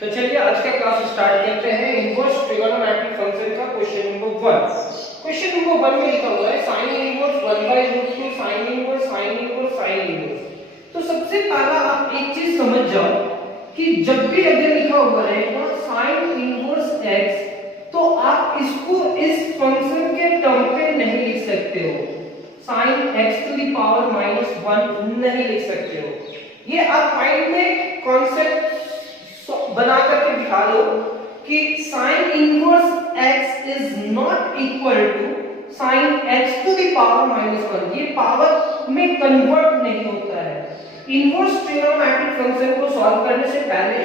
तो चलिए आज का क्लास स्टार्ट करते हैं। इनवर्स ट्रिगोनोमेट्रिक फंक्शन का क्वेश्चन नंबर 1। क्वेश्चन नंबर 1 में लिखा हुआ है sin inverse 1/√2 sin inverse sin inverse sin inverse. तो सबसे पहला आप एक चीज समझ जाओ कि जब भी अगर लिखा हुआ है sin इनवर्स x तो आप इसको इस फंक्शन के टर्म पे नहीं लिख सकते हो। sin x to the power -1 नहीं लिख सकते हो। ये आप माइंड में कॉन्सेप्ट बना करके दिखा लो कि sin inverse x is not equal to sin x to the power -1। ये पावर में कन्वर्ट नहीं होता है। इनवर्स ट्रिगोनोमेट्रिक फंक्शन को सॉल्व करने से पहले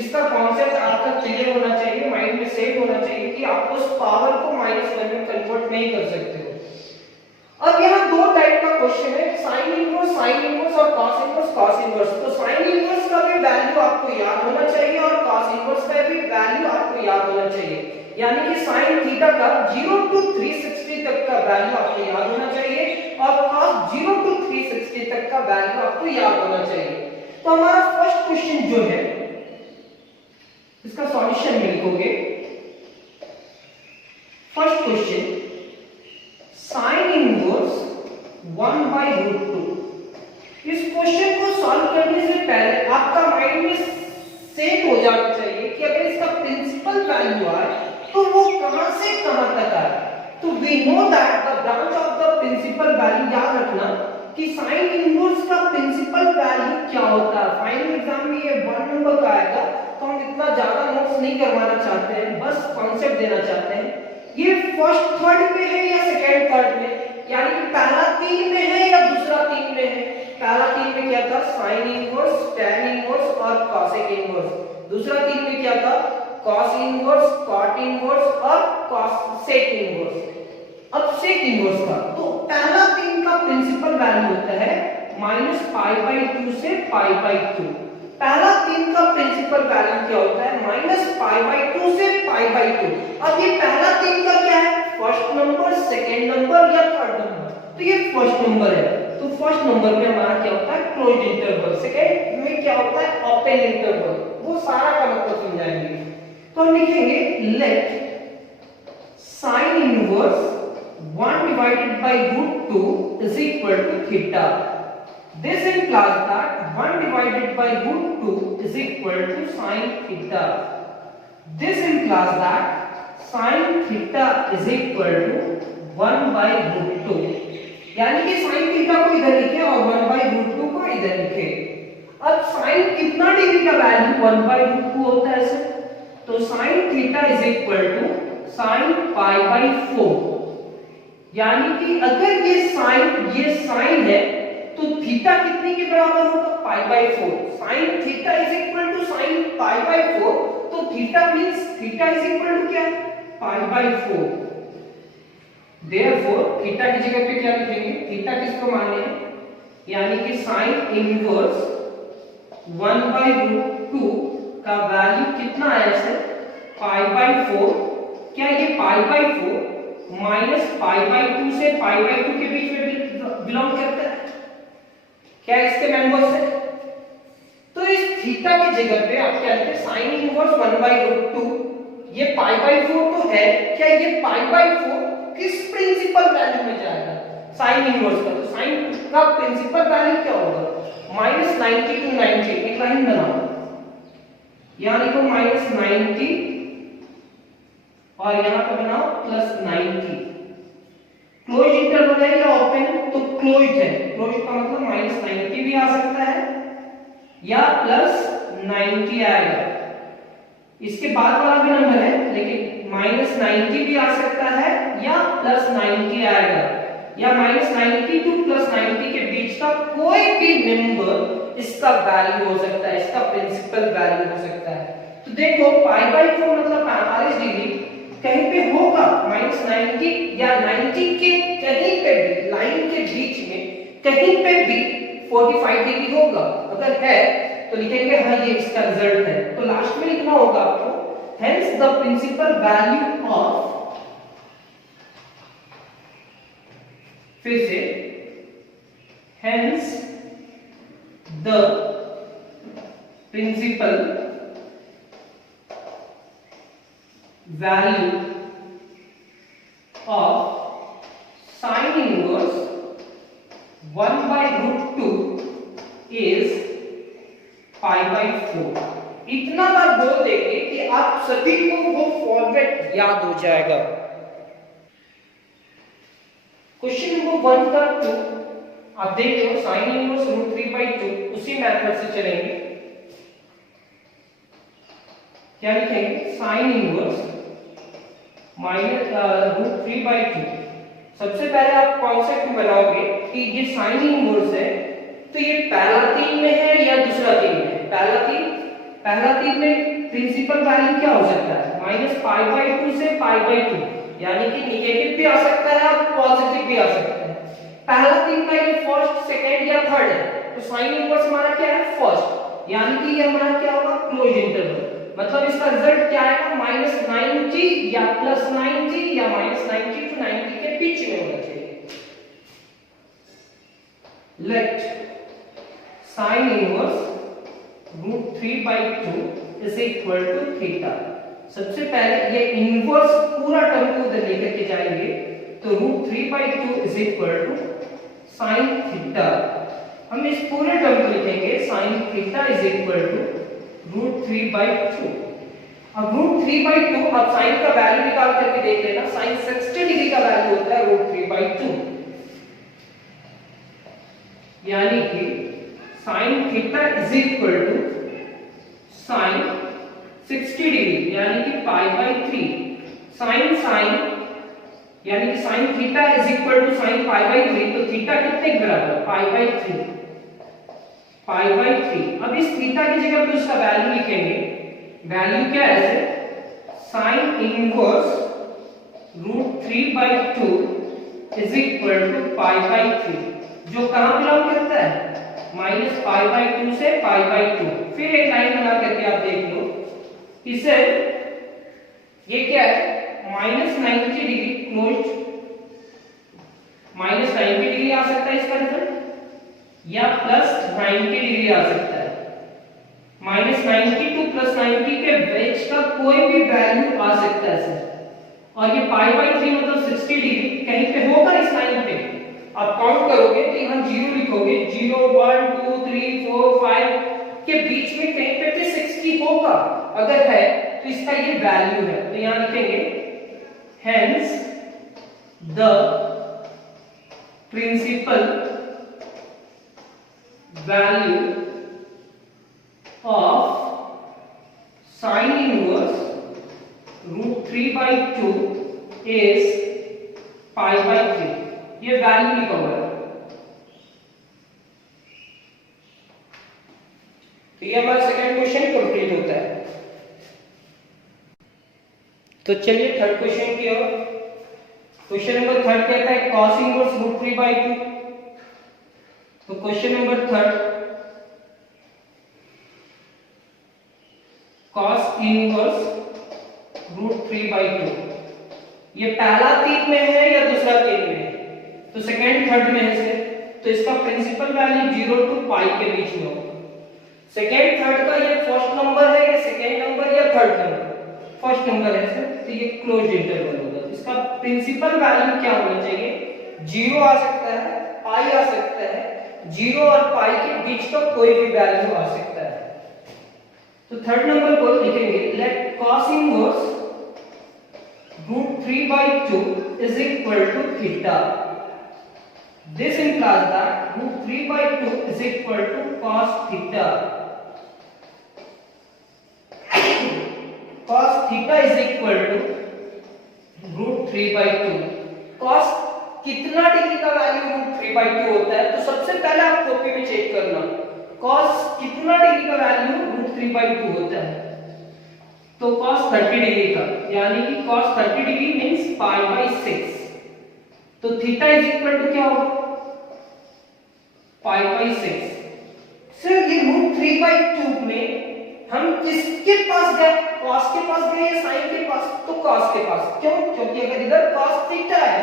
इसका कॉन्सेप्ट आपका क्लियर होना चाहिए, माइंड में सेट होना चाहिए कि आप उस पावर को -1 में कन्वर्ट नहीं कर सकते हो। अब यहाँ दो टाइप का क्वेश्चन है, sin इनवर्स और cos इनवर्स। तो sin इनवर्स का भी वैल्यू आपको याद होना चाहिए और cos इनवर्स का भी वैल्यू आपको याद होना चाहिए। यानी कि sin थीटा का 0 to 360 तक का वैल्यू आपको याद होना चाहिए और cos 0 to 360 तक का वैल्यू आपको याद होना चाहिए। तो हमारा फर्स्ट क्वेश्चन जो है इसका सॉल्यूशन में लिखोगे। First question sin inverse 1/√2। इस क्वेश्चन को सॉल्व करने से पहले आपका माइंड में सेट हो जाना चाहिए कि अगर इसका प्रिंसिपल वैल्यू आए तो वो कहां से कहां तक आए। तो we know that the branch of the principal value, याद रखना कि sin इनवर्स का प्रिंसिपल वैल्यू क्या होता है। फाइनल एग्जाम में ये 1 नंबर का आएगा तो हम इतना ज्यादा नोट्स नहीं करवाना चाहते हैं, बस कॉन्सेप्ट देना चाहते हैं। ये फर्स्ट थर्ड में है या सेकंड थर्ड में, यानी कि पहला 3 में है या दूसरा 3 में है। पहला 3 में क्या था, sin इनवर्स, tan इनवर्स और cosec इनवर्स। दूसरा 3 में क्या था, cos इनवर्स, cot इनवर्स और cosec इनवर्स। अब sec इनवर्स का तो पहला 3 का प्रिंसिपल वैल्यू होता है -π/2 से π/2। पहला 3 का प्रिंसिपल वैल्यू क्या होता है, -π/2 से π/2। अब ये पहला 3 का क्या है, फर्स्ट नंबर, सेकंड नंबर या थर्ड नंबर। तो ये फर्स्ट नंबर है, तो फर्स्ट नंबर में हमारा क्या होता है, क्लोज्ड इंटरवल। सेकंड में क्या होता है, ओपन इंटरवल। वो सारा का मतलब समझाएंगे। तो हम लिखेंगे let sin inverse 1/√2 is equal to theta. This implies that 1/√2 is equal to sin theta. This implies that sin theta is equal to 1/√2। यानी कि sin theta को इधर लिखे और 1/√2 को इधर लिखे। अब sin कितना डिग्री का वैल्यू 1/√2 होता है सर, तो sin theta is equal to sin π/4। यानी कि अगर ये sin है तो थीटा कितने के बराबर होगा, π/4। sin theta is equal to sin π/4, तो theta means theta is equal to क्या है, π/4। देयरफॉर थीटा की जगह पे क्या लिखेंगे, थीटा किसको माने हैं, यानी कि sin इनवर्स 1/√2 का वैल्यू कितना आया सर, π/4। क्या ये π/4 -π/2 से π/2 के बीच में बिलोंग करता है, क्या इसके मेंबर्स है। तो इस थीटा की जगह पे आप क्या लिखें, sin इनवर्स 1/√2। ये π/4 तो है, क्या ये π/4 किस प्रिंसिपल वैल्यू में जाएगा, sin इनवर्स का। तो sin का प्रिंसिपल वैल्यू क्या होगा, -90 to 90। एक लाइन बनाओ, यहां लिखो -90 और यहां पे बनाओ +90। क्लोज्ड इंटरवल है या ओपन, तो क्लोज्ड है। क्लोज्ड का मतलब -90 भी आ सकता है या +90 आएगा। इसके बाद वाला भी नंबर है लेकिन -90 भी आ सकता है या +90 आएगा, या -90 to +90 के बीच का कोई भी नंबर इसका वैल्यू हो सकता है, इसका प्रिंसिपल वैल्यू हो सकता है। तो देखो π/4 मतलब 45 डिग्री कहीं पे होगा -90 या 90 के कहीं पे भी लाइन के बीच में कहीं पे भी 45 डिग्री होगा। अगर है तो लिखेंगे हाँ ये इसका रिजल्ट है। तो लास्ट में लिखना होगा आपको hence the principal value of, फिर से hence the principal value of sin inverse 1 by root 2 is pi by 4। इतना बार बोल देंगे कि आप सभी को वो फॉर्मेट याद हो जाएगा। क्वेश्चन नंबर 1 का 2 आप देख लो, साइन इनवर्स रूट 3 बाई 2, उसी मेथड से चलेंगे। क्या लिखेंगे? Sine inverse minus root 3 by 2। सबसे पहले आप कॉन्सेप्ट बनाओगे कि ये साइन इनवर्स है, तो ये पहला तीन में है या दूसरा तीन में है? पहला तीन में प्रिंसिपल वैल्यू क्या हो सकता है? माइनस पाई बाई 2 से पाई बाई 2, यानी कि निगेटिव भी आ सकता है और पॉजिटिव भी आ सकता है। पहला तीन का ये फर्स्ट, सेकंड या थर्ड है, तो साइन इनवर्स हमारा क्या है? फर्स्ट, यानी कि ये हमारा क्या होगा? Close interval. मतलब इसका रिजल्ट क्या आएगा? माइनस 90 या प्लस 90 या माइनस 90 टू 90 के बीच में होना चाहिए। Let sine inverse root 3 by 2 is equal to theta. सबसे पहले ये इनवर्स पूरा टर्म को उधर लेकर के जाएंगे, तो root 3 by 2 is equal to sine theta. हम इस पूरे टर्म को लिखेंगे sine theta is equal to root 3 by 2। अब रूट 3 बाई 2, अब साइन का वैल्यू निकाल करके देख लेना। साइन 60 डिग्री का वैल्यू होता है रूट 3 बाई 2, यानी कि sine theta is equal to sine 60 degree, यानी कि पाई बाई 3। साइन यानी कि sine theta is equal to sine pi by 3, तो थीटा कितने के बराबर? Pi by 3, pi by 3। अब इस थीटा की जगह पे उसका वैल्यू लिखेंगे। वैल्यू क्या है? Sine inverse root 3 by 2 is equal to pi by 3, जो कहां बिलोंग करता है? माइनस पाई बाई 2 से पाई बाई 2। फिर एक लाइन बना करके आप देख लो, इसे ये क्या है? Minus 90 degree closed, minus 90 degree आ सकता है इसका रिजल्ट, या प्लस 90 डिग्री आ सकता है। माइनस 90 टू प्लस 90 के बीच का कोई भी वैल्यू आ सकता है सर। और ये पाई बाई 3 मतलब 60 डिग्री कहीं पे होगा इस लाइन पे। आप काउंट करोगे तो यहां 0 लिखोगे, 0 1 2 3 4 5 के बीच में कहीं पे भी 60 होगा। अगर है तो इसका ये वैल्यू है, तो यहां लिखेंगे hence the principal value of sine inverse root 3 by 2 is pi by 3। ये वैल्यू लिखा हुआ है। तो ये हमारा सेकंड क्वेश्चन कंप्लीट होता है। तो चलिए थर्ड क्वेश्चन की ओर। क्वेश्चन नंबर 3 कहता है cos इनवर्स रूट 3 बाई 2। तो question number 3, cos inverse root 3 by 2, ये पहला तीन में है या दूसरा तीन में है? तो सेकंड थर्ड में है से, तो इसका प्रिंसिपल वैल्यू 0 टू पाई के बीच में होगा। सेकंड थर्ड का ये फर्स्ट नंबर है या सेकंड नंबर या थर्ड नंबर? फर्स्ट नंबर है सर, तो ये क्लोज्ड इंटरवल होगा। इसका प्रिंसिपल वैल्यू क्या होना चाहिए? 0 आ सकता है, पाई आ सकता है, 0 और पाई के बीच का कोई भी वैल्यू आ सकता है। तो थर्ड नंबर को लिखेंगे let cos inverse root 3 by 2 is equal to theta. This implies that root 3 by 2 is equal to cos theta. Cos theta is equal to root 3 by 2. Cos कितना डिग्री का value root 3 by 2 होता है? तो सबसे पहले आप copy में check करना cos कितना डिग्री का वैल्यू रूट 3 by 2 होता है। तो cos 30 डिग्री का, यानी कि cos 30 degree means pi by 6। तो थीटा इज इक्वल टू क्या होगा? Pi by 6। सर ये रूट 3 बाई 2 में हम किसके पास गए? cos के पास गए या sin के पास? तो cos के पास। क्यों? क्योंकि अगर इधर cos थीटा है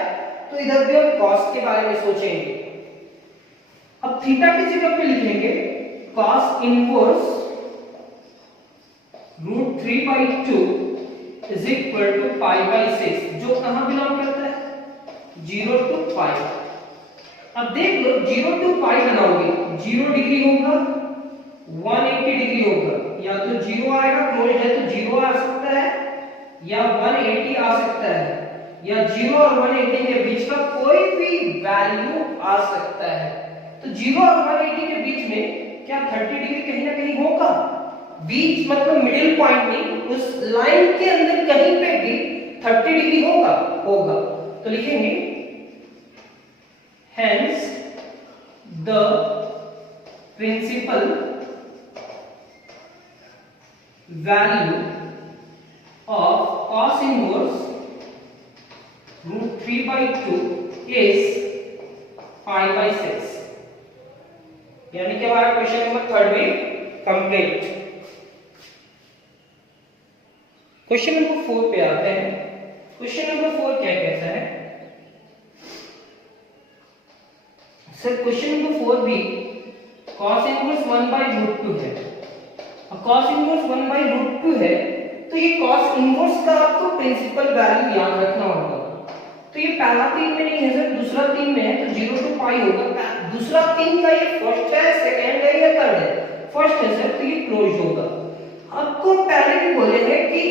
तो इधर भी हम cos के बारे में सोचेंगे। अब थीटा की जगह पे लिखेंगे cos inverse root 3 by 2 is equal to pi by 6, जो कहां बिलोंग करता है 0 टू पाई। अब देख लो 0 टू पाई बनाओगे, 0 डिग्री होगा 180 डिग्री होगा, या तो 0 आएगा क्लोज है तो 0 आ सकता है, या 180 आ सकता है, या 0 और 180 के बीच का कोई भी वैल्यू आ सकता है। तो 0 और 180 के बीच में क्या 30 डिग्री कहीं ना कहीं होगा, बीच मतलब मिडिल पॉइंट नहीं, उस लाइन के अंदर कहीं पे भी 30 डिग्री होगा। तो लिखेंगे hence the principal value of cos inverse root 3 by 2 is pi by 6। यानी कि हमारा क्वेश्चन नंबर 3 में कंप्लीट। क्वेश्चन नंबर 4 पे आते हैं। क्वेश्चन नंबर 4 क्या कहता है सर, क्वेश्चन नंबर 4 भी cos इनवर्स 1 by root 2 है। अब cos इनवर्स 1 by root 2 है तो ये cos इनवर्स का आपको प्रिंसिपल वैल्यू याद रखना होगा। तो ये पहला 3 में नहीं है सर, दूसरा 3 में है, तो 0 टू पाई होगा। दूसरा 3 का ये फर्स्ट है, सेकंड है या थर्ड है? फर्स्ट है सर, तो ये क्लोज होगा। आपको पहले भी बोले हैं कि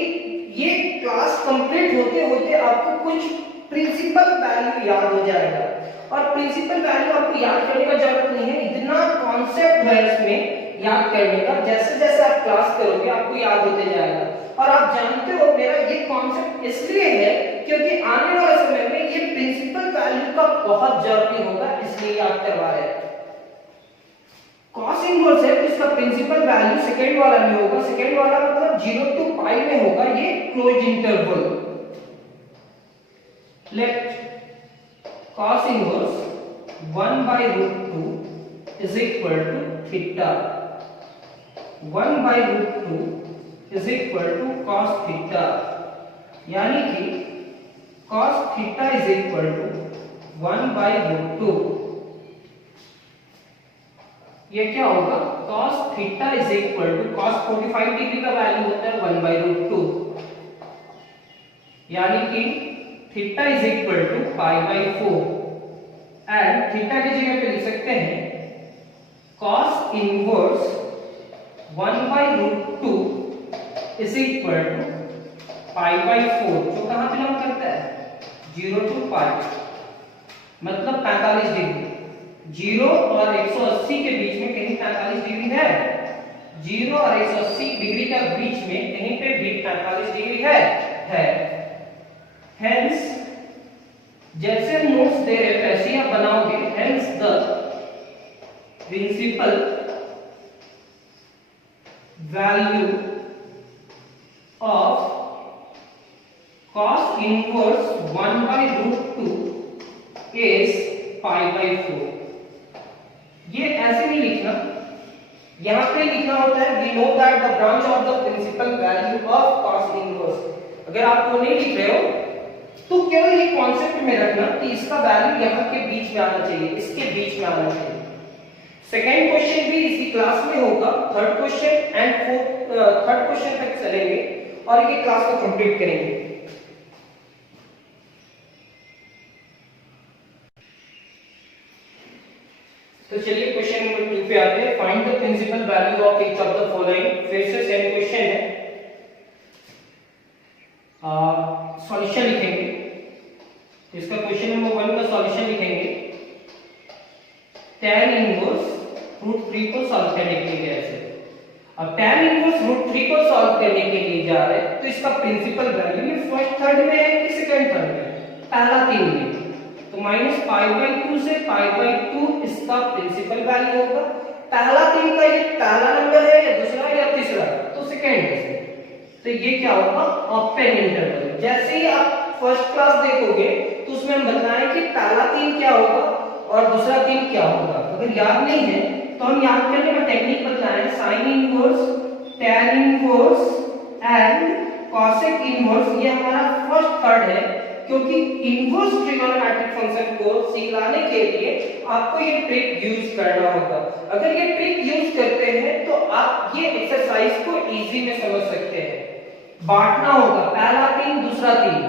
ये क्लास कंप्लीट होते होते आपको कुछ प्रिंसिपल वैल्यू याद हो जाएगा, और प्रिंसिपल वैल्यू आपको याद करने का जरूरत नहीं है, इतना कॉन्सेप्ट है इसमें याद करने का, जैसे जैसे आप क्लास करोगे आपको याद होते जाएगा। और आप जानते हो मेरा ये कॉन्सेप्ट इसलिए है क्योंकि आने वाले समय में ये प्रिंसिपल वैल्यू का बहुत जरूरी होगा, इसलिए याद करवा रहे हैं। cos इनवर्स है तो इसका प्रिंसिपल वैल्यू सेकंड वाला में होगा, सेकंड वाला मतलब 0 टू पाई में होगा, ये closed interval. Let cos inverse 1 by root 2 is equal to theta, 1 by root 2 is equal to cos theta, यानी कि cos theta is equal to 1 by root 2। ये क्या होगा, cos theta is equal to cos 45 degree का value होता है 1 by root 2, यानी कि theta is equal to pi by 4, and theta की जगह पे लिख सकते हैं cos inverse 1 by root 2 is equal to pi by 4, जो कहां बिलोंग करता है 0 टू पाई, मतलब 45 डिग्री। 0 और 180 के बीच में कहीं 45 डिग्री है, 0 और 180 डिग्री के बीच में कहीं पे भी 45 डिग्री है। हेंस जैसे नोट्स दे रहे वैसे ही आप बनाओगे। Hence the principal value of cos inverse 1 by root 2 is pi by 4। ये ऐसे नहीं लिखना, यहां पे लिखना होता है we know that the branch of the principal value of cos inverse. अगर आप वो नहीं लिख रहे हो तो केवल ये कॉन्सेप्ट में रखना कि इसका वैल्यू यहाँ के बीच में आना चाहिए, इसके बीच में आना चाहिए। सेकेंड क्वेश्चन भी इसी क्लास में होगा, third question and third question तक चलेंगे और ये क्लास को कंप्लीट करेंगे। तो चलिए क्वेश्चन नंबर 2 पे आते हैं। Find the principal value of each of the following. फिर से सेम क्वेश्चन है, सॉल्यूशन लिखेंगे। इसका क्वेश्चन नंबर 1 का सॉल्यूशन लिखेंगे tan इनवर्स रूट 3 को सॉल्व करने के लिए। ऐसे अब tan इनवर्स रूट 3 को सॉल्व करने के लिए जा रहे हैं तो इसका प्रिंसिपल वैल्यू ये फर्स्ट थर्ड में है कि सेकंड थर्ड में? पहला 3 में, तो माइनस पाई बाई 2 से पाई बाई 2 इसका प्रिंसिपल वैल्यू होगा। पहला 3 का ये पहला नंबर है या दूसरा या तीसरा, तो सेकंड है। तो ये क्या होगा, ओपन इंटरवल। जैसे ही आप फर्स्ट क्लास देखोगे तो उसमें हम बताएं कि पहला 3 क्या होगा और दूसरा 3 क्या होगा। अगर याद नहीं है तो हम याद करने का टेक्निक बताएं, sine inverse, tan inverse and cosec inverse. ये हमारा फर्स्ट थर्ड है क्योंकि इनवर्स ट्रिगोनोमेट्रिक फंक्शन को सिखाने के लिए आपको ये ट्रिक यूज करना होगा। अगर ये ट्रिक यूज करते हैं तो आप ये एक्सरसाइज को इजी में समझ सकते हैं। बांटना होगा, पहला 3 दूसरा 3।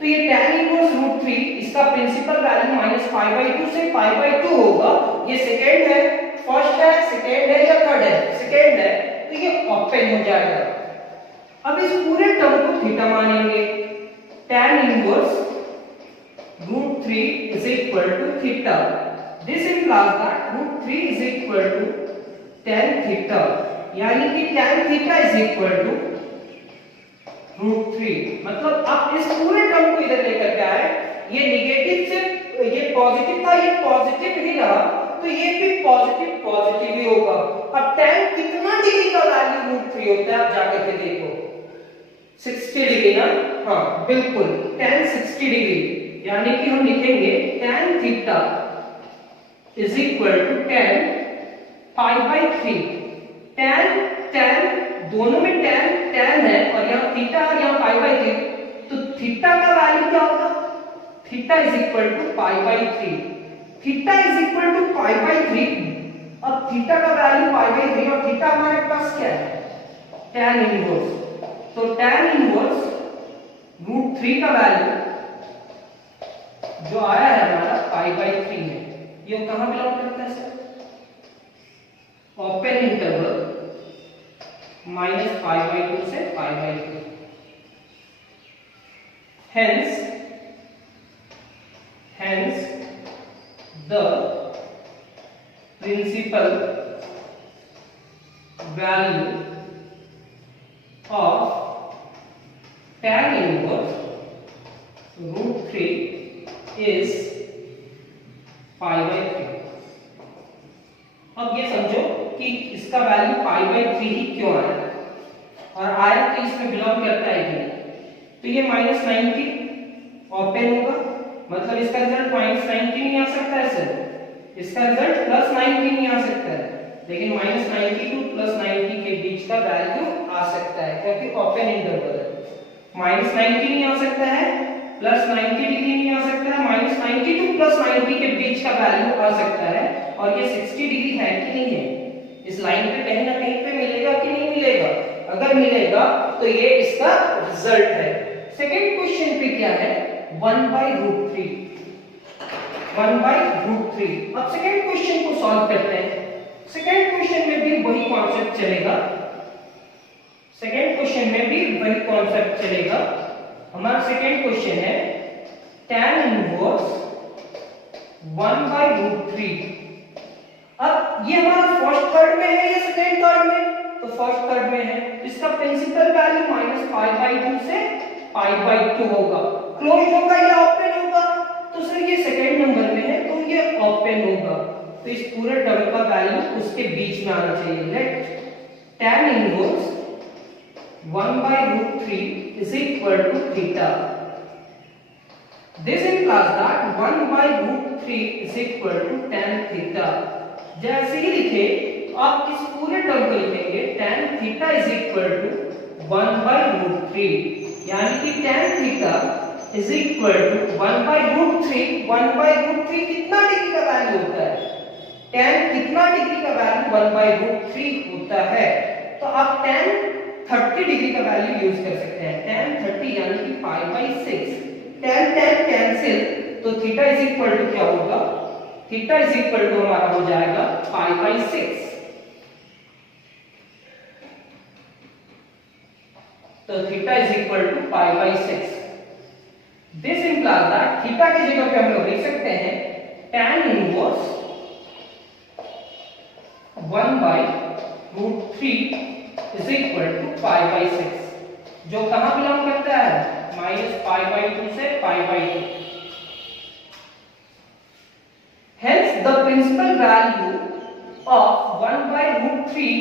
तो ये tan इनवर्स √3 इसका प्रिंसिपल वैल्यू -π/2 से π/2 होगा। ये सेकंड है, फर्स्ट है, सेकंड है या थर्ड है? सेकंड है, तो ये ओपन हो जाएगा। अब इस पूरे टर्म को थीटा मानेंगे। tan inverse √3 is equal to theta. This implies that √3 is equal to tan theta, यानी कि tan theta is equal to √3। मतलब आप इस पूरे टर्म को इधर लेकर के आए, ये नेगेटिव से ये पॉजिटिव था, ये पॉजिटिव ही रहा, तो ये भी पॉजिटिव पॉजिटिव ही होगा। अब tan कितना डिग्री का वैल्यू √3 होता है, आप जाकर के देखो 60 डिग्री ना, हाँ बिल्कुल tan 60 डिग्री, यानी कि हम लिखेंगे tan theta is equal to tan π/3। tan दोनों में tan है और यहाँ थीटा और यहाँ π/3, तो थीटा का वैल्यू क्या होगा? Theta is equal to π/3। Theta is equal to π/3। अब थीटा का वैल्यू π/3 और थीटा हमारे पास क्या है? tan inverse. तो tan इनवर्स √3 का वैल्यू जो आया है हमारा π/3 है। ये कहां बिलोंग करता है सर? ओपन इंटरवल -π/2 से π/2। hence the principal value of tan inverse √3 is π/3। अब ये समझो कि इसका वैल्यू π/3 ही क्यों आया, और आया तो इसमें बिलोंग करता है कि तो ये -90 ओपन होगा, मतलब इसका रिजल्ट -90 नहीं आ सकता है सर, इसका रिजल्ट +90 नहीं आ सकता है, लेकिन -90 टू +90 के बीच का वैल्यू आ सकता है, क्योंकि ओपन इंटरवल है। -90 नहीं आ सकता है, +90 डिग्री नहीं आ सकता है, -90 टू +90 के बीच का वैल्यू आ सकता है, और ये 60 डिग्री है कि नहीं है? इस लाइन पे कहीं ना कहीं पे मिलेगा कि नहीं मिलेगा? अगर मिलेगा तो ये इसका रिजल्ट है। सेकंड क्वेश्चन पे क्या है? 1/√3। 1/√3। अब सेकंड क्वेश्चन को सॉल्व करते हैं। सेकंड क्वेश्चन में भी वही कॉन्सेप्ट चलेगा, सेकंड क्वेश्चन में भी वही कॉन्सेप्ट चलेगा। हमारा सेकंड क्वेश्चन है tan इनवर्स 1/√3। अब ये हमारा फर्स्ट थर्ड में है या सेकंड थर्ड में? तो फर्स्ट थर्ड में है, इसका प्रिंसिपल वैल्यू -π/2 से π/2 होगा। क्लोज्ड होगा या ओपन होगा? तो सर ये सेकंड नंबर में है, तो ये ओपन होगा, तो इस पूरे टर्म का वैल्यू उसके बीच में आना चाहिए। Let tan inverse 1/√3 is equal to theta. This implies that 1/√3 is equal to tan theta. जैसे ही लिखे आप इस पूरे टर्म को लिखेंगे tan theta is equal to 1/√3, यानी कि tan theta is equal to 1/√3। 1/√3 कितना डिग्री का वैल्यू होता है? tan कितना डिग्री का वैल्यू 1/√3 होता है? तो आप tan 30 डिग्री का वैल्यू यूज कर सकते हैं। tan 30 यानी कि π/6। tan कैंसिल, तो थीटा इज इक्वल टू क्या होगा? थीटा इज इक्वल टू हमारा हो जाएगा π/6। तो theta is equal to π/6। This implies that theta की जगह पे हम लोग लिख सकते हैं tan inverse 1/√3 is equal to π/6, जो कहां बिलोंग करता है? -π/2 से π/2। Hence the principal value of 1/√3,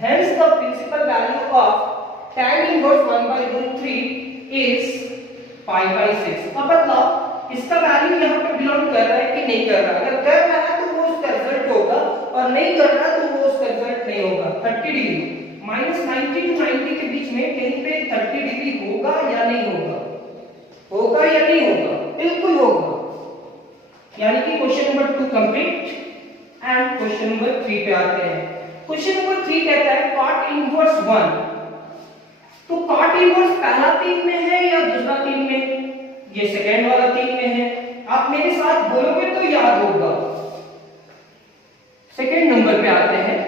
hence the principal value of tan inverse 1/√3 is π/6। अब बताओ इसका वैल्यू यहाँ पे बिलोंग कर रहा है कि नहीं कर रहा? अगर कर रहा है तो वो उसका रिजल्ट होगा, और नहीं कर रहा तो वो उसका रिजल्ट नहीं होगा। 30 डिग्री -90 टू 90 के बीच में कहीं पे 30 डिग्री होगा या नहीं होगा? होगा या नहीं होगा? बिल्कुल होगा। यानी कि question number 2 complete. And question number 3 पे आते हैं। क्वेश्चन नंबर 3 कहता है cot इनवर्स 1 तो कॉट इनवर्स पहला 3 में है या दूसरा 3 में? ये सेकेंड वाला 3 में है। आप मेरे साथ बोलोगे तो याद होगा। सेकेंड नंबर पे आते हैं,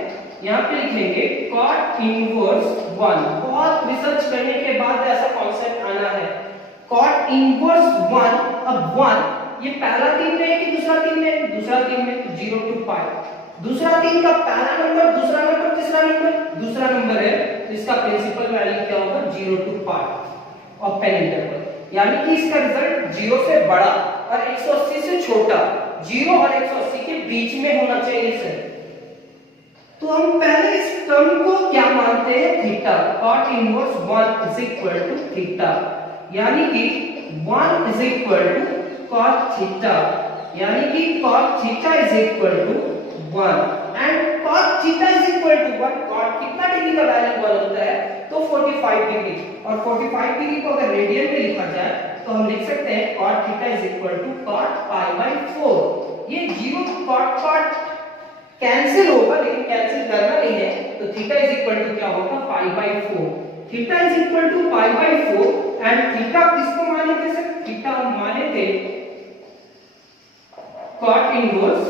यहाँ पे लिखेंगे कॉट इनवर्स 1। बहुत रिसर्च करने के बाद ऐसा कॉन्सेप्ट आना है। कॉट इनवर्स 1, अब 1 ये पहला 3 में है कि दूसरा 3 में? दूसरा 3 में, तो 0 to पाई। दूसरा 3 का पहला नंबर, दूसरा नंबर, तीसरा नंबर, दूसरा नंबर है, तो इसका प्रिंसिपल वैल्यू क्या होगा? 0 to पाई ओपन इंटरवल। यानी कि इसका रिजल्ट 0 से बड़ा और 180 से छोटा, 0 और 180 के बीच में होना चाहिए सर। तो हम पहले इस टर्म को क्या मानते हैं? Theta. Cot inverse 1 is equal to theta, यानी कि 1 is equal to cot theta, यानी कि cot theta is equal to 1 and cot theta is equal to 1। Cot कितना डिग्री का वैल्यू 1 होता है? तो 45 डिग्री। और 45 डिग्री को अगर रेडियन में लिखा जाए तो हम लिख सकते हैं cot theta is equal to cot pi by 4। ये 0 कॉट कैंसिल होगा, लेकिन कैंसिल करना नहीं है, तो थीटा इज इक्वल टू क्या होगा? Pi by 4। Theta is equal to pi by 4 and theta किसको माने थे सर? थीटा हम माने थे कॉट इनवर्स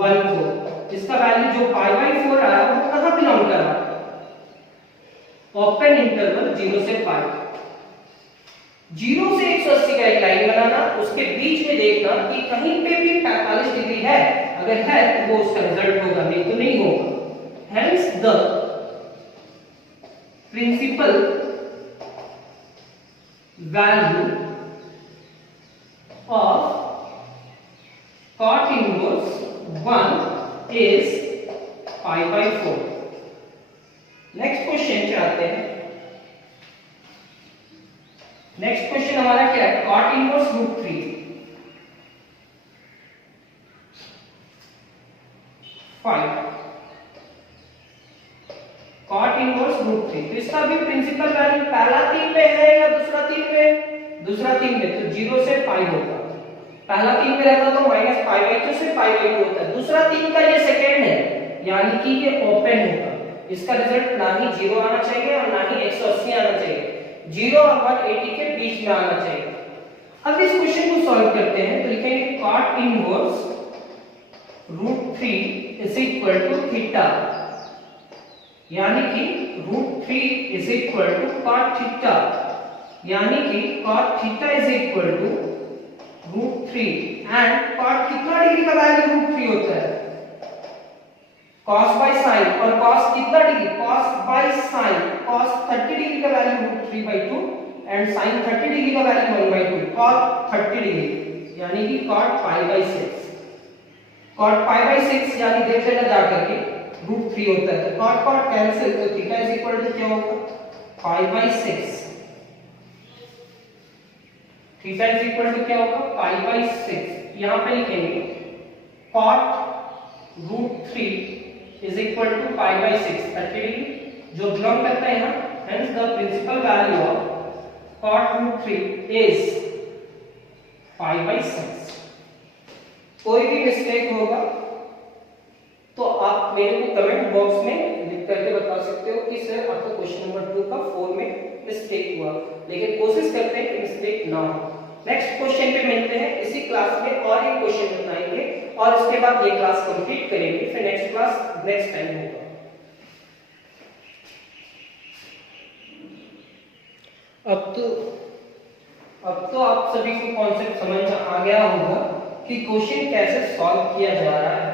1 को, जिसका वैल्यू जो पाई बाय 4 आया वो कहां बिलोंग कर रहा है? ओपन इंटरवल 0 से पाई। 0 से 180 का एक लाइन बनाना, उसके बीच में देखना कि कहीं पे भी 45 डिग्री है, अगर है तो वो उसका रिजल्ट होगा, नहीं तो नहीं होगा। Hence the principal value of cot inverse 1 is pi by 4। Next question पे आते हैं। नेक्स्ट क्वेश्चन हमारा क्या है? Cot inverse √3 5। कॉट इनवर्स √3, तो इसका भी प्रिंसिपल वैल्यू पहला 3 में है या दूसरा 3 में? दूसरा 3 में, तो 0 से पाई होगा। पहला 3 में रहता तो माइनस पाई बाय 2 से पाई बाय 2 होता है। दूसरा 3 का ये सेकेंड है, यानी कि ये ओपन होगा। इसका रिजल्ट ना ही 0 आना चाहिए और ना ही 180 आना चाहिए, 0 और 180 के बीच में आना चाहिए। अब इस क्वेश्चन को सॉल्व करते हैं, तो लिखेंगे cot inverse √3 is equal to theta, यानी कि √3 is equal to cot theta, यानी कि cot theta is equal to √3 and cot कितना डिग्री का वैल्यू √3 होता है? cos बाय sin, और cos कितना degree? cos by sin, cos 30 degree का वैल्यू √3/2 एंड sin 30 डिग्री का वैल्यू 1/2, cot 30 डिग्री, यानी कि cot pi by 6। cot pi by 6 यानी देख लेना जा करके √3 होता है, तो cot कैंसिल, तो थीटा इज इक्वल टू क्या होगा? Pi by 6। Theta is equal to क्या होगा? Pi by 6। यहां पे लिखेंगे cot √3 is equal to pi by 6, 30 degree जो बिलोंग करता है यहाँ। Hence the principal value of cot √3 is pi by 6। कोई भी मिस्टेक होगा तो आप मेरे को कमेंट बॉक्स में लिख करके बता सकते हो कि सर आपको क्वेश्चन नंबर 2 का 4 में मिस्टेक हुआ, लेकिन कोशिश करते हैं कि मिस्टेक ना हो। नेक्स्ट क्वेश्चन पे मिलते हैं, इसी क्लास में और एक क्वेश्चन बताएंगे और उसके बाद ये क्लास कंप्लीट करेंगे, फिर नेक्स्ट क्लास नेक्स्ट टाइम होगा। अब तो आप सभी को कॉन्सेप्ट समझ में आ गया होगा कि क्वेश्चन कैसे सॉल्व किया जा रहा है।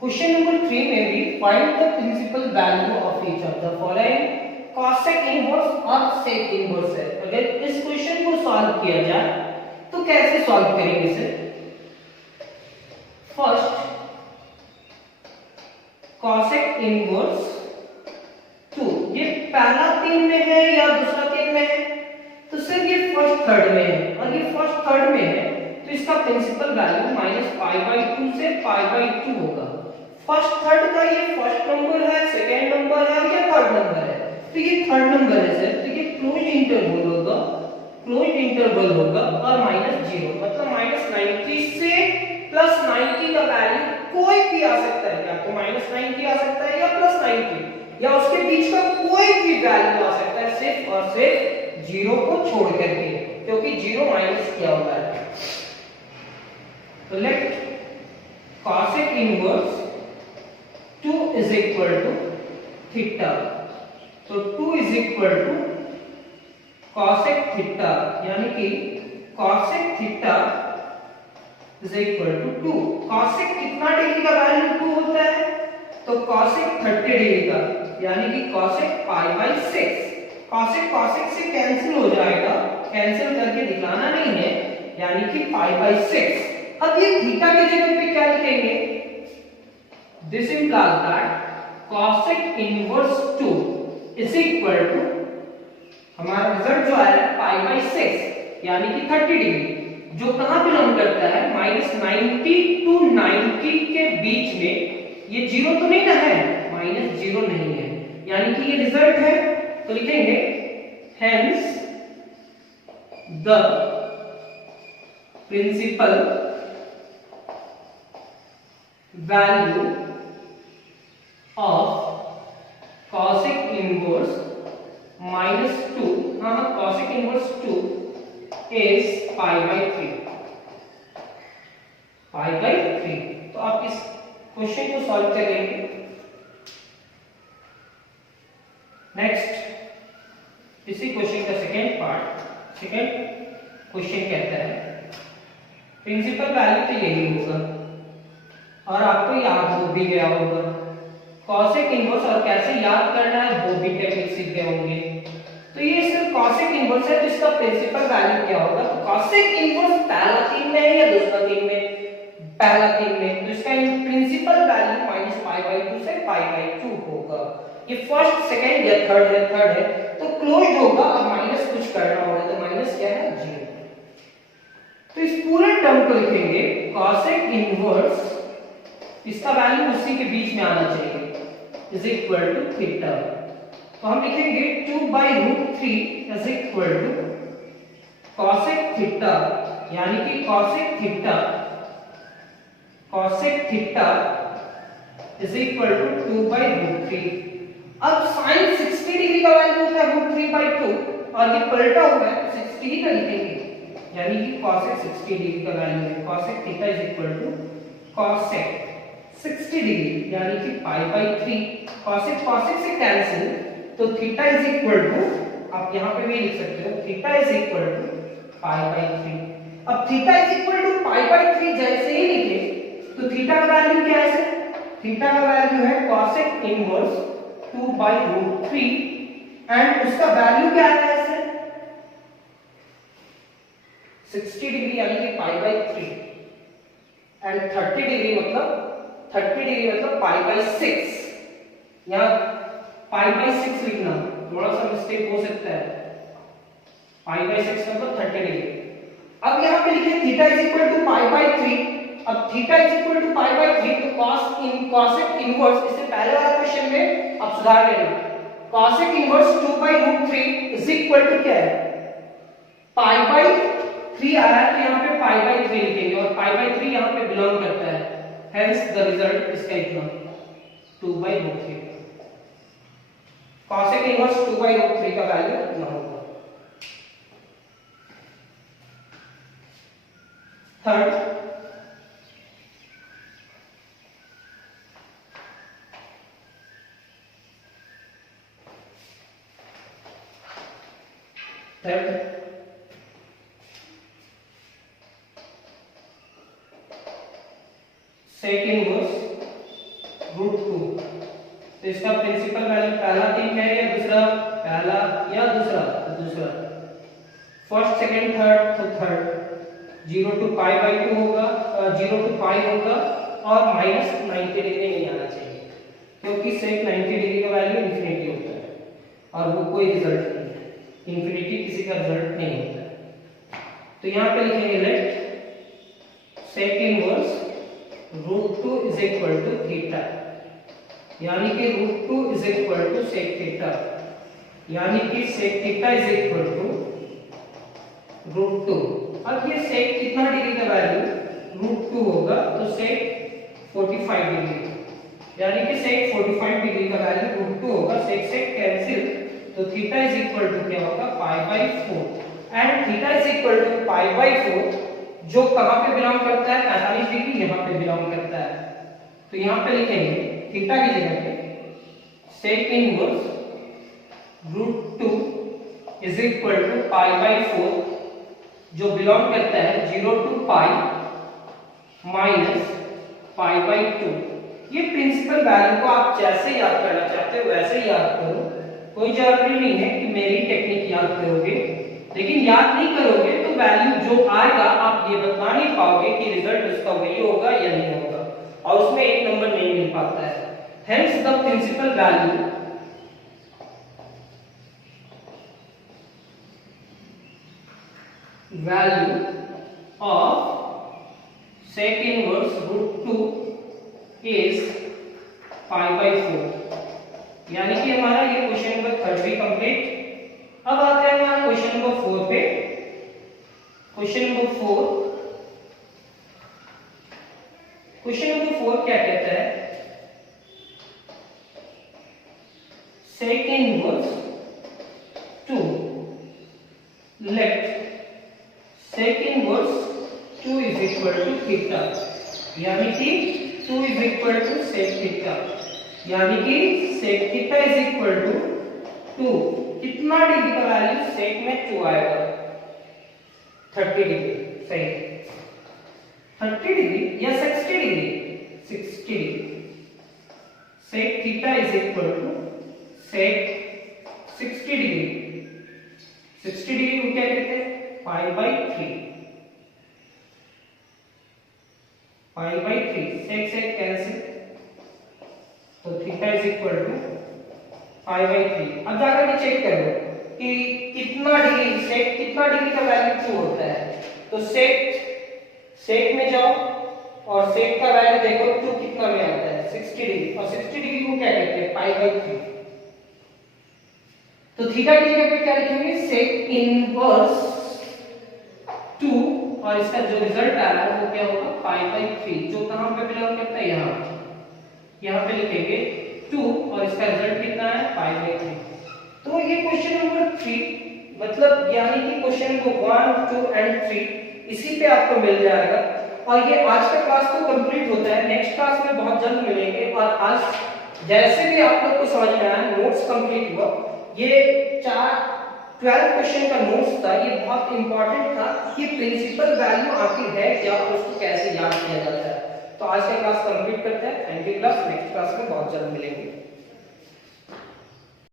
क्वेश्चन नंबर 3 में भी find the principal value of each of the following cosec inverse और sec इनवर्स है। अगर इस क्वेश्चन को सॉल्व किया जाए तो कैसे सॉल्व करेंगे इसे? फर्स्ट cosec इनवर्स 2, ये पहला 3 में है या दूसरा 3 में है? तो सर ये फर्स्ट थर्ड में है, और ये फर्स्ट थर्ड में है तो इसका प्रिंसिपल वैल्यू -π/2 से π/2 होगा। फर्स्ट थर्ड का ये फर्स्ट नंबर है, सेकंड नंबर है या थर्ड नंबर है? तो ये थर्ड नंबर है सर, तो ये क्लोज इंटरवल होगा, क्लोज इंटरवल होगा और -0 मतलब -90 से +90 का वैल्यू कोई भी आ सकता है, या तो -90 आ सकता है या +90 या उसके बीच का कोई भी वैल्यू आ सकता है, सिर्फ और सिर्फ जीरो को छोड़ करके, क्योंकि जीरो माइनस किया हुआ है। तो let cosec inverse 2 is equal to theta. तो 2 is equal to cosec theta, यानी कि cosec theta is equal to 2। cosec कितना डिग्री का वैल्यू 2 होता है? तो cosec 30 डिग्री का, यानी कि cosec pi by 6। cosec cosec से कैंसिल हो जाएगा, कैंसिल करके दिखाना नहीं है, यानी कि पाई बाई 6। अब ये थीटा की जगह पे क्या लिखेंगे? This implies that cosec inverse 2 is equal to, हमारा रिजल्ट जो आया पाई बाई 6, यानी कि 30 डिग्री, जो कहां बिलोंग करता है? -90 टू 90 के बीच में। ये जीरो तो नहीं ना है, माइनस जीरो नहीं है, यानी कि ये रिजल्ट है। तो लिखेंगे hence the principal value of cosec inverse -2, हाँ cosec inverse 2 is pi by 3, pi by 3। तो आप इस क्वेश्चन को सॉल्व करेंगे। नेक्स्ट, इसी क्वेश्चन का सेकेंड पार्ट, सेकेंड क्वेश्चन कहता है प्रिंसिपल वैल्यू तो यही होगा और आपको याद हो भी गया होगा। cosec इनवर्स और कैसे याद करना है वो भी टेक्निक सीख गए होंगे। तो ये सिर्फ cosec इनवर्स है, तो इसका प्रिंसिपल वैल्यू क्या होगा? तो cosec इनवर्स पहला 3 में है या दूसरा 3 में? पहला 3 में, तो इसका प्रिंसिपल वैल्यू -π/2 से π/2 होगा। ये फर्स्ट, सेकंड या थर्ड है, तो क्लोज्ड होगा और माइनस कुछ करना होगा, तो माइनस क्या है? 0। तो इस पूरे टर्म को लिखेंगे cosec इनवर्स, इसका वैल्यू उसी के बीच में आना चाहिए, इज इक्वल टू थीटा। तो हम लिखेंगे 2/√3 is equal to cosec theta, यानी कि cosec theta is equal to 2/√3। अब sin 60 डिग्री का वैल्यू होता है √3/2 और ये पलटा हुआ है, तो 60 ही का लिखेंगे, यानी कि cosec 60 डिग्री का वैल्यू है। cosec theta is equal to cosec 60 degree, यानी कि π/3। cosec से कैंसिल, तो थीटा इज इक्वल टू, आप यहां पे भी लिख सकते हो, थीटा इज इक्वल टू π/3। अब थीटा इज इक्वल टू π/3 जैसे ही लिखे, तो थीटा का वैल्यू क्या है? थीटा का वैल्यू है cosec इनवर्स 2/√3 एंड उसका वैल्यू क्या है? 60 डिग्री, यानी कि π/3 एंड 30 डिग्री मतलब π/6। यहाँ π/6 लिखना थोड़ा सा मिस्टेक हो सकता है, π/6 मतलब 30 डिग्री। अब यहाँ पे लिखे थीटा इज इक्वल टू π/3। अब थीटा इज इक्वल टू π/3, तो cosec इनवर्स, इससे पहले वाला क्वेश्चन में आप सुधार लेना, cosec inverse 2/√3 is equal to क्या है? π/3 आया, तो यहाँ पे π/3 लिखेंगे और π/3 यहाँ पे बिलोंग करता है, हेंस द रिजल्ट इसका इतना 2/√3। cosec इनवर्स 2/√3 का वैल्यू इतना होगा। Third, sec inverse √2। तो इसका प्रिंसिपल वैल्यू पहला 3 में है या दूसरा? पहला या दूसरा? दूसरा। फर्स्ट, सेकंड, थर्ड, तो थर्ड। 0 टू π/2 होगा, 0 टू π होगा और माइनस 90 डिग्री नहीं आना चाहिए, क्योंकि sec 90 डिग्री का वैल्यू इंफिनिटी होता है और वो कोई रिजल्ट नहीं है, इंफिनिटी किसी का रिजल्ट नहीं होता है। तो यहाँ पे लिखेंगे let sec inverse √2 is equal to theta, यानी कि √2 is equal to sec theta, यानी कि sec theta is equal to √2। अब ये sec कितना डिग्री का वैल्यू √2 होगा, तो sec 45 डिग्री, यानी कि sec 45 डिग्री का वैल्यू √2 होगा। sec कैंसिल, तो थीटा इज इक्वल टू क्या होगा pi by 4 and theta is equal to pi by 4 जो कहां पे बिलोंग करता है 45 डिग्री यहां पे बिलोंग करता है। तो यहां पे लिखेंगे थीटा की जगह पे sec inverse √2 is equal to pi by 4 जो बिलोंग करता है 0 to pi minus pi by 2। ये प्रिंसिपल वैल्यू को आप जैसे याद करना चाहते हो वैसे याद करो, कोई जरूरी नहीं है कि मेरी टेक्निक याद करोगे, लेकिन याद नहीं करोगे तो वैल्यू जो आएगा आप ये बता नहीं पाओगे कि रिजल्ट उसका वही होगा या नहीं होगा, और उसमें एक नंबर नहीं मिल पाता है। Hence the principal value of sec inverse √2 is pi by 4। यानी कि हमारा ये क्वेश्चन नंबर 3 भी कंप्लीट। अब आते हैं हमारा क्वेश्चन नंबर 4 पे। क्वेश्चन नंबर 4 क्या कहता है, sec inverse 2 let sec inverse 2 is equal to theta, यानी कि 2 is equal to sec theta, यानी कि sec theta is equal to 2। कितना डिग्री का वैल्यू sec में 2 आएगा 30 डिग्री, सही 30 डिग्री या 60 degree, 60 degree. sec theta is equal to sec 60 degree. 60 degree को क्या कहते हैं pi by 3, pi by 3 sec sec cancel, तो theta is equal to pi by 3। अब जाकर के चेक करो कि कितना डिग्री सेक कितना डिग्री का वैल्यू 2 होता है, तो सेक में जाओ और सेक का वैल्यू देखो 2 कितना में आता है 60 डिग्री, और 60 डिग्री को क्या कहते हैं पाई बाई 3। तो थीटा की जगह पे क्या लिखेंगे सेक इनवर्स 2 और इसका जो रिजल्ट आ रहा है वो क्या होगा पाई बाई 3, जो कहां पे बिलोंग करता है यहां पे लिखेंगे 2 और इसका रिजल्ट कितना है पाई बाई 3। तो ये क्वेश्चन नंबर 3 मतलब यानी कि क्वेश्चन नंबर 1 2 एंड 3 इसी पे आपको मिल जाएगा। और ये आज का क्लास तो कंप्लीट होता है, नेक्स्ट क्लास में बहुत जल्द मिलेंगे। और आज जैसे भी आप लोग को समझ में आया नोट्स कंप्लीट हुआ, ये 12 क्वेश्चन का नोट्स था, ये बहुत इंपॉर्टेंट था कि प्रिंसिपल वैल्यू आखिर है क्या और उसको कैसे याद किया जाता है। तो आज का क्लास कंप्लीट करते हैं। Thank you class, next class में बहुत जल्द मिलेंगे।